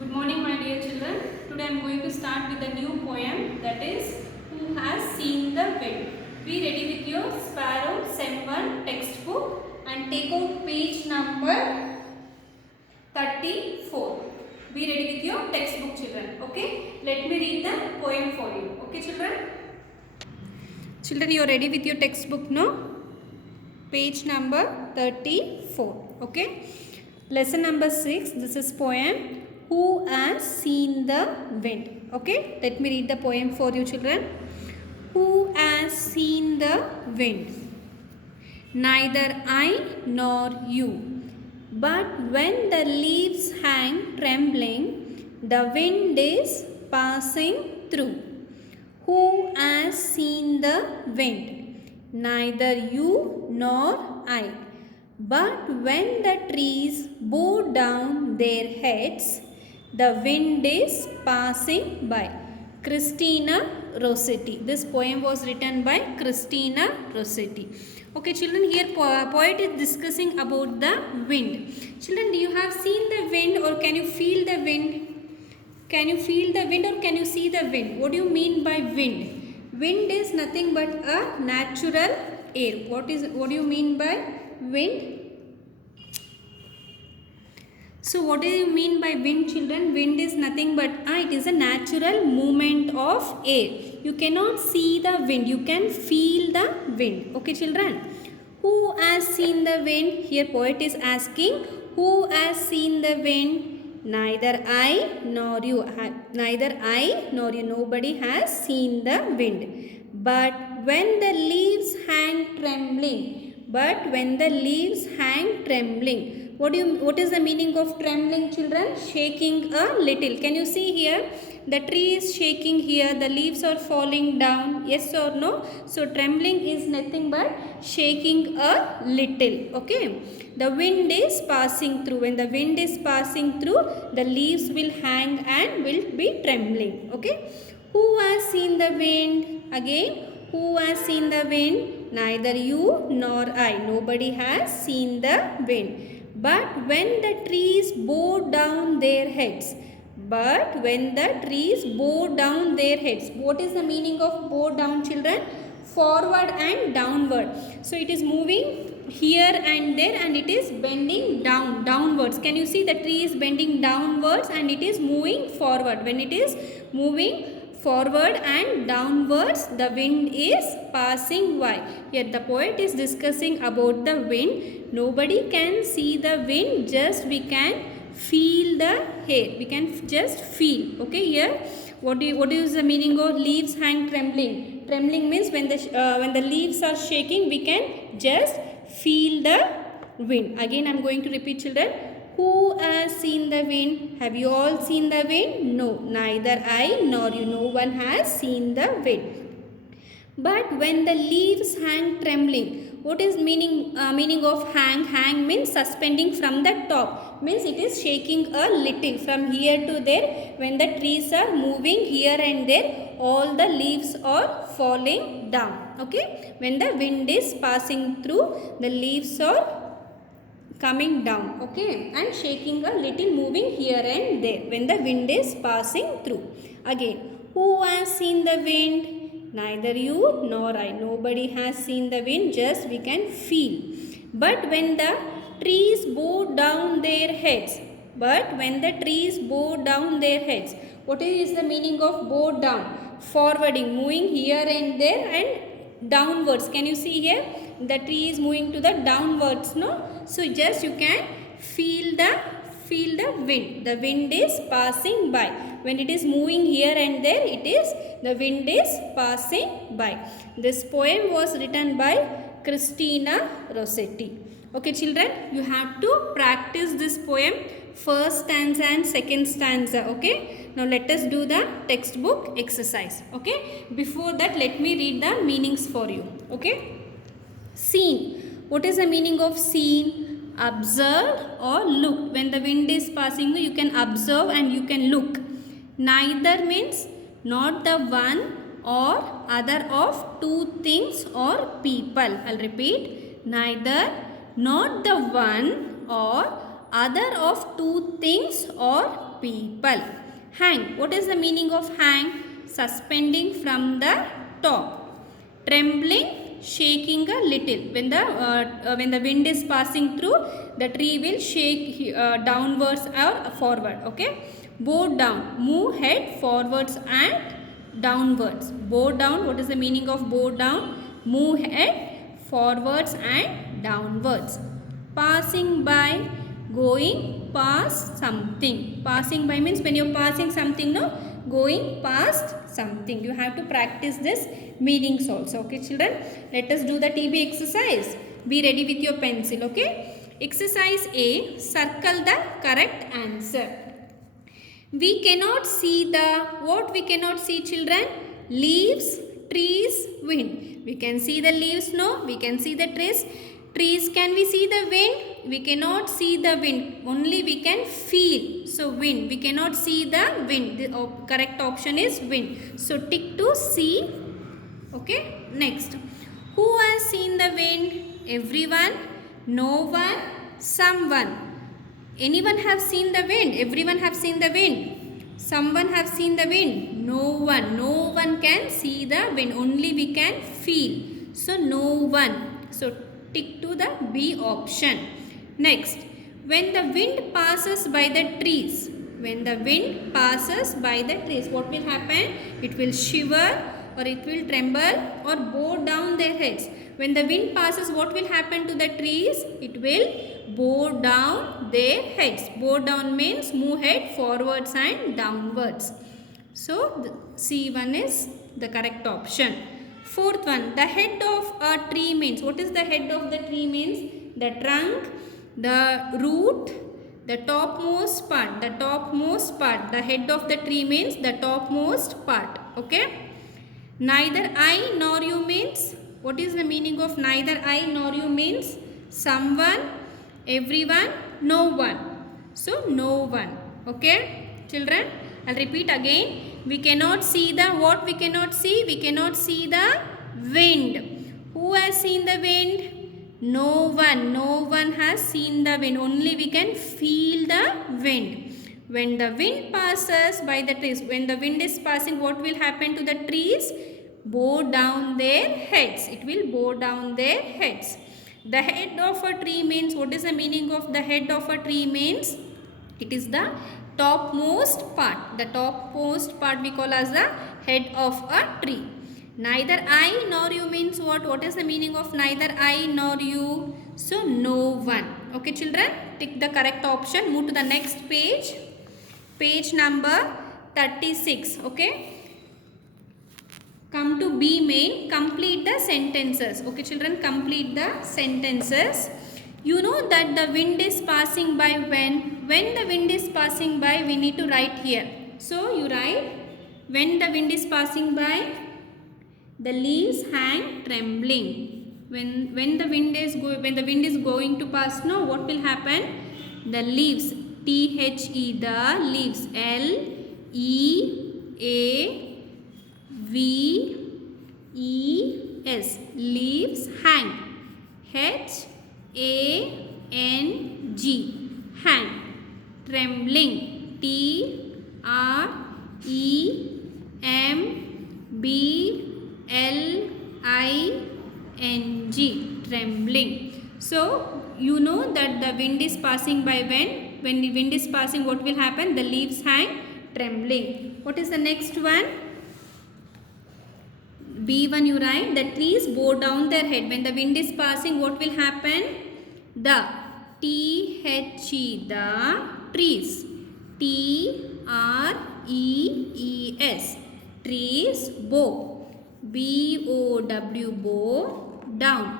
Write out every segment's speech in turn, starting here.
Good morning, my dear children. Today I am going to start with a new poem, that is Who Has Seen the Wind. Be ready with your Sparrow Sem 1 textbook and take out page number 34. Be ready with your textbook, children. Okay? Let me read the poem for you. Okay, children? Children, you are ready with your textbook, no? Page number 34. Okay? Lesson number 6. This is poem Who Has Seen the Wind. Okay? Let me read the poem for you, children. Who has seen the wind? Neither I nor you. But when the leaves hang trembling, the wind is passing through. Who has seen the wind? Neither you nor I. But when the trees bow down their heads, the wind is passing by. Christina Rossetti. This poem was written by Christina Rossetti. Okay, children, here poet is discussing about the wind. Children, do you have seen the wind or can you feel the wind? Can you feel the wind or can you see the wind? What do you mean by wind? Wind is nothing but a natural air. What do you mean by wind? So what do you mean by wind, children? Wind is nothing but it is a natural movement of air. You cannot see the wind. You can feel the wind. Okay, children? Who has seen the wind? Here poet is asking, who has seen the wind? Neither I nor you. Neither I nor you. Nobody has seen the wind. But when the leaves hang trembling. But when the leaves hang trembling. What is the meaning of trembling, children? Shaking a little. Can you see here? The tree is shaking here. The leaves are falling down. Yes or no? So trembling is nothing but shaking a little. Okay. The wind is passing through. When the wind is passing through, the leaves will hang and will be trembling. Okay. Who has seen the wind? Again, who has seen the wind? Neither you nor I. Nobody has seen the wind. But when the trees bow down their heads. But when the trees bow down their heads. What is the meaning of bow down, children? Forward and downward. So it is moving here and there and it is bending downwards. Can you see the tree is bending downwards and it is moving forward? When it is moving forward and downwards, the wind is passing by. Here the poet is discussing about the wind. Nobody can see the wind, just we can feel the air. We can just feel. Okay, here what is the meaning of leaves hang trembling? Trembling means when the leaves are shaking, we can just feel the wind. Again I am going to repeat, children. Who has seen the wind? Have you all seen the wind? No, neither I nor you. No one has seen the wind. But when the leaves hang trembling. What is meaning of hang? Hang means suspending from the top. Means it is shaking a little from here to there. When the trees are moving here and there, all the leaves are falling down. Okay. When the wind is passing through, the leaves are coming down, okay, and shaking a little, moving here and there when the wind is passing through. Again, who has seen the wind? Neither you nor I. Nobody has seen the wind, just we can feel. But when the trees bow down their heads. But when the trees bow down their heads. What is the meaning of bow down? Forwarding, moving here and there and downwards. Can you see here? The tree is moving to the downwards, no? So just you can feel the wind. The wind is passing by. When it is moving here and there, the wind is passing by. This poem was written by Christina Rossetti. Okay, children, you have to practice this poem, first stanza and second stanza. Okay, now let us do the textbook exercise. Okay, before that let me read the meanings for you. Okay. Seen. What is the meaning of seen? Observe or look. When the wind is passing, you can observe and you can look. Neither means not the one or other of two things or people. I'll repeat. Neither, not the one or other of two things or people. Hang. What is the meaning of hang? Suspending from the top. Trembling, shaking a little. When the wind is passing through, the tree will shake downwards or forward. Okay. Bow down. Move head forwards and downwards. Bow down. What is the meaning of bow down? Move head forwards and downwards. Passing by, going past something. Passing by means when you're passing something, no, going past something. You have to practice this meanings also. Okay children, let us do the TB exercise. Be ready with your pencil. Okay, exercise A, circle the correct answer. We cannot see the, what we cannot see children? Leaves, trees, wind. We can see the leaves, no, we can see the trees. Trees, can we see the wind? We cannot see the wind, only we can feel. So wind, we cannot see the wind. The correct option is wind. So tick to C. Okay, next, who has seen the wind? Everyone, no one, someone. Anyone have seen the wind? Everyone have seen the wind. Someone have seen the wind? No one. No one can see the wind, only we can feel. So no one. So tick to the B option. Next, when the wind passes by the trees. When the wind passes by the trees, what will happen? It will shiver or it will tremble or bow down their heads. When the wind passes, what will happen to the trees? It will bow down their heads. Bow down means move head forwards and downwards. So C1 is the correct option. Fourth one, the head of a tree means. What is the head of the tree means? The trunk, the root, the topmost part. The topmost part. The head of the tree means the topmost part. Okay. Neither I nor you means. What is the meaning of neither I nor you means? Someone, everyone, no one. So no one. Okay children, I'll repeat again. We cannot see the, what we cannot see? We cannot see the wind. Who has seen the wind? No one. No one has seen the wind, only we can feel the wind. When the wind passes by the trees, when the wind is passing, what will happen to the trees? Bow down their heads. It will bow down their heads. The head of a tree means, what is the meaning of the head of a tree means? It is the topmost part. The topmost part we call as the head of a tree. Neither I nor you means what? What is the meaning of neither I nor you? So no one. Okay children, tick the correct option. Move to the next page. Page number 36. Okay. Come to B main. Complete the sentences. Okay children, complete the sentences. You know that the wind is passing by when? When the wind is passing by, we need to write here. So you write, when the wind is passing by, the leaves hang trembling. When the wind is going to pass, no, what will happen? The leaves, T-H-E, the leaves, L-E-A-V-E-S, leaves hang, H-A-N-G, hang. Trembling, T-R-E-M-B-L-I-N-G, trembling. So you know that the wind is passing by when? When the wind is passing, what will happen? The leaves hang trembling. What is the next one? B1 you write, the trees bow down their head. When the wind is passing, what will happen? The T-H-E, the trees, T-R-E-E-S, trees bow, B-O-W, bow, down,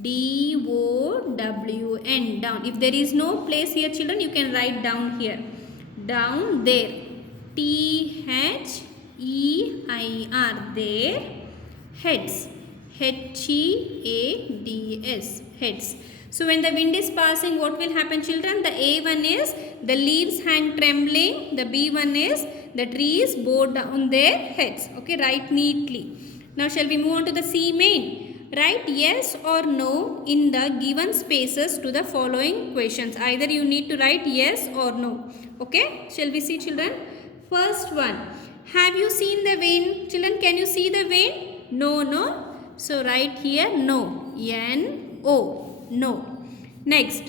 D-O-W-N, down. If there is no place here children, you can write down here, down there, T-H-E-I-R, there, heads, H-E-A-D-S, heads. So when the wind is passing, what will happen children? The A1 is the leaves hang trembling. The B1 is the trees bow down their heads. Okay, write neatly. Now shall we move on to the C main? Write yes or no in the given spaces to the following questions. Either you need to write yes or no. Okay, shall we see, children? First one, have you seen the wind? Children, can you see the wind? No, no. So write here no. N-O. No. Next,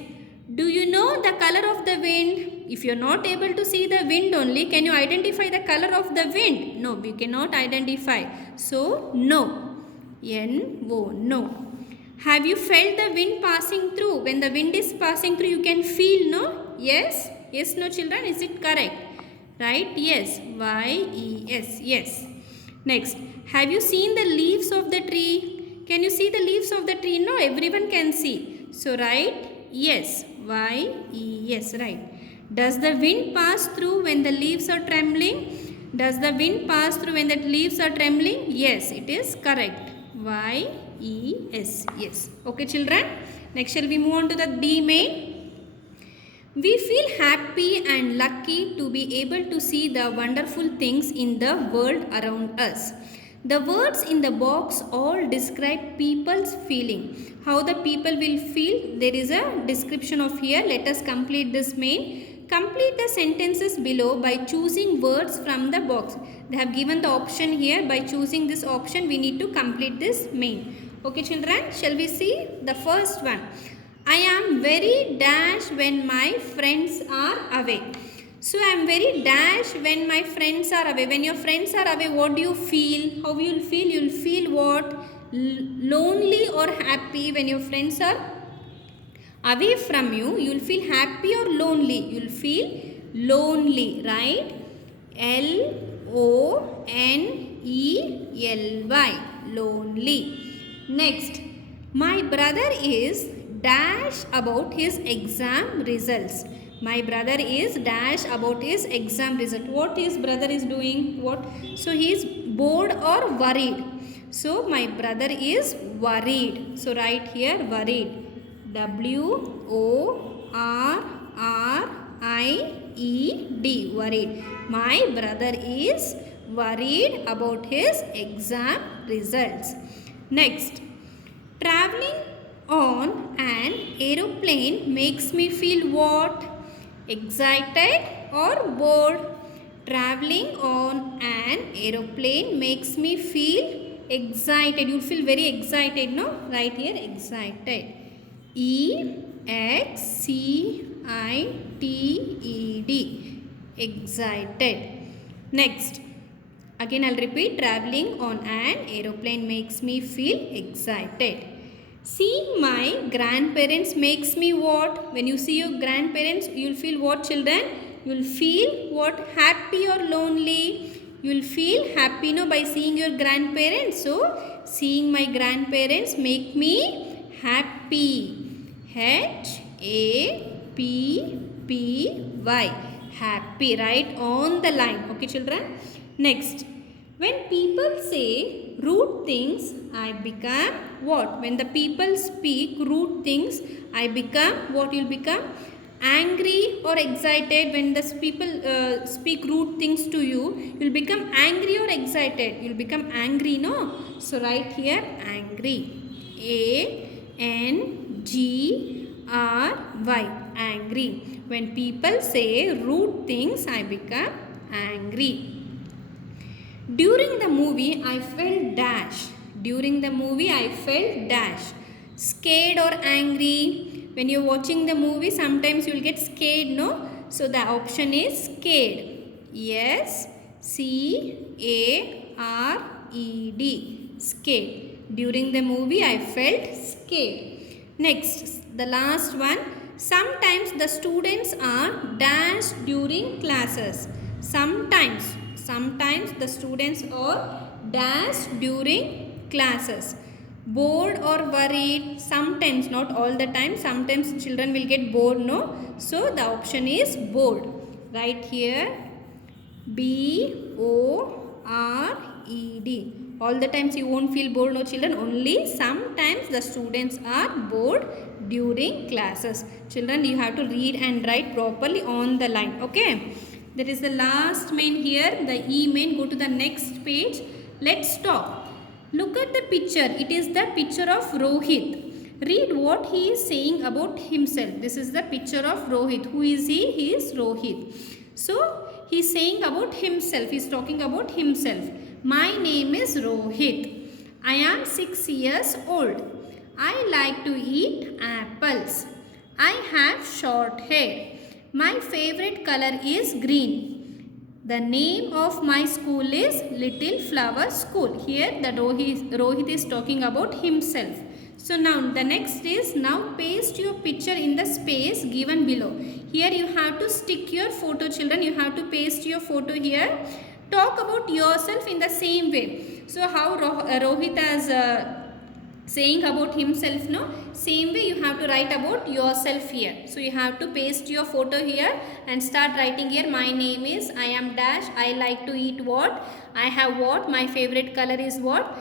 do you know the color of the wind? If you are not able to see the wind only, can you identify the color of the wind? No, we cannot identify. So, no. N-O. No. Have you felt the wind passing through? When the wind is passing through, you can feel, no? Yes? Yes, no, children? Is it correct? Right? Yes. Y-E-S. Yes. Next, have you seen the leaves of the tree? Can you see the leaves of the tree? No, everyone can see. So, write yes. Y-E-S. Right. Does the wind pass through when the leaves are trembling? Does the wind pass through when the leaves are trembling? Yes, it is correct. Y-E-S. Yes. Okay, children. Next, shall we move on to the D main? We feel happy and lucky to be able to see the wonderful things in the world around us. The words in the box all describe people's feeling. How the people will feel, there is a description of here. Let us complete this main. Complete the sentences below by choosing words from the box. They have given the option here. By choosing this option, we need to complete this main. Okay, children, shall we see the first one? I am very dash when my friends are away. So I am very dash when my friends are away. When your friends are away, what do you feel? How you will feel? You will feel what? Lonely or happy when your friends are away from you. You will feel happy or lonely? You will feel lonely, right? L-O-N-E-L-Y. Lonely. Next, my brother is dash about his exam results. My brother is dash about his exam result. What his brother is doing? What? So he is bored or worried. So my brother is worried. So write here worried. W-O-R-R-I-E-D. Worried. My brother is worried about his exam results. Next, traveling on an aeroplane makes me feel what? Excited or bored? Traveling on an aeroplane makes me feel excited. You feel very excited, no? Right here, excited. E-X-C-I-T-E-D. Excited. Next, again I'll repeat. Traveling on an aeroplane makes me feel excited. Seeing my grandparents makes me what? When you see your grandparents, you will feel what, children? You will feel what? Happy or lonely? You will feel happy, no, by seeing your grandparents. So, seeing my grandparents make me happy. H-A-P-P-Y. Happy, right? On the line. Okay, children? Next. When people say rude things, I become what? When the people speak rude things, I become what? You'll become angry or excited. When the people speak rude things to you, you'll become angry or excited. You'll become angry, no? So write here angry. A-N-G-R-Y. Angry. When people say rude things, I become angry. During the movie, I felt dash. During the movie, I felt dash. Scared or angry. When you're watching the movie, sometimes you'll get scared, no? So the option is scared. Yes, C-A-R-E-D. Scared. During the movie, I felt scared. Next, the last one. Sometimes the students are dash during classes. Sometimes the students are dash during classes. Bored or worried? Sometimes, not all the time. Sometimes children will get bored, no? So the option is bored. Right here, B-O-R-E-D. All the times you won't feel bored, no, children. Only sometimes the students are bored during classes. Children, you have to read and write properly on the line. Okay. That is the last main here, the E main. Go to the next page. Let's stop. Look at the picture. It is the picture of Rohit. Read what he is saying about himself. This is the picture of Rohit. Who is he? He is Rohit. So he's saying about himself, he's talking about himself. My name is Rohit. I am 6 years old. I like to eat apples. I have short hair. My favorite color is green. The name of my school is Little Flower School. Here the Rohit is talking about himself. So now the next is, now paste your picture in the space given below. Here you have to stick your photo, children. You have to paste your photo here. Talk about yourself in the same way. So how Rohit is saying about himself, no? Same way you have to write about yourself here. So you have to paste your photo here and start writing here. My name is, I am dash, I like to eat what, I have what, my favorite color is what,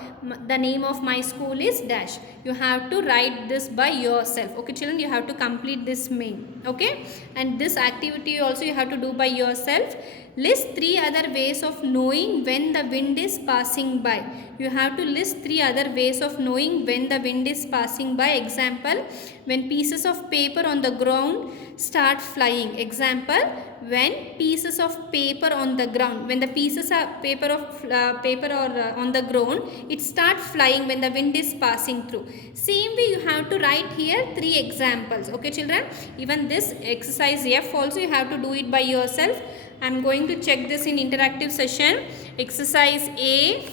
the name of my school is dash. You have to write this by yourself. Okay children, you have to complete this main. Okay, and this activity also you have to do by yourself. List 3 other ways of knowing when the wind is passing by. You have to list 3 other ways of knowing when the wind is passing by. Example, when pieces of paper on the ground start flying. Example, when pieces of paper on the ground, when the pieces of paper are on the ground, it starts flying when the wind is passing through. Same way you have to write here 3 examples. Okay children, even this exercise F also you have to do it by yourself. I am going to check this in interactive session. Exercise A,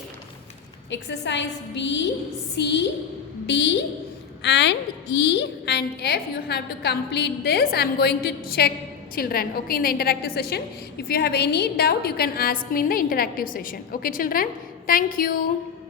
exercise B, C, D and E and F. You have to complete this. I am going to check children, okay, in the interactive session. If you have any doubt, you can ask me in the interactive session. Okay children, thank you.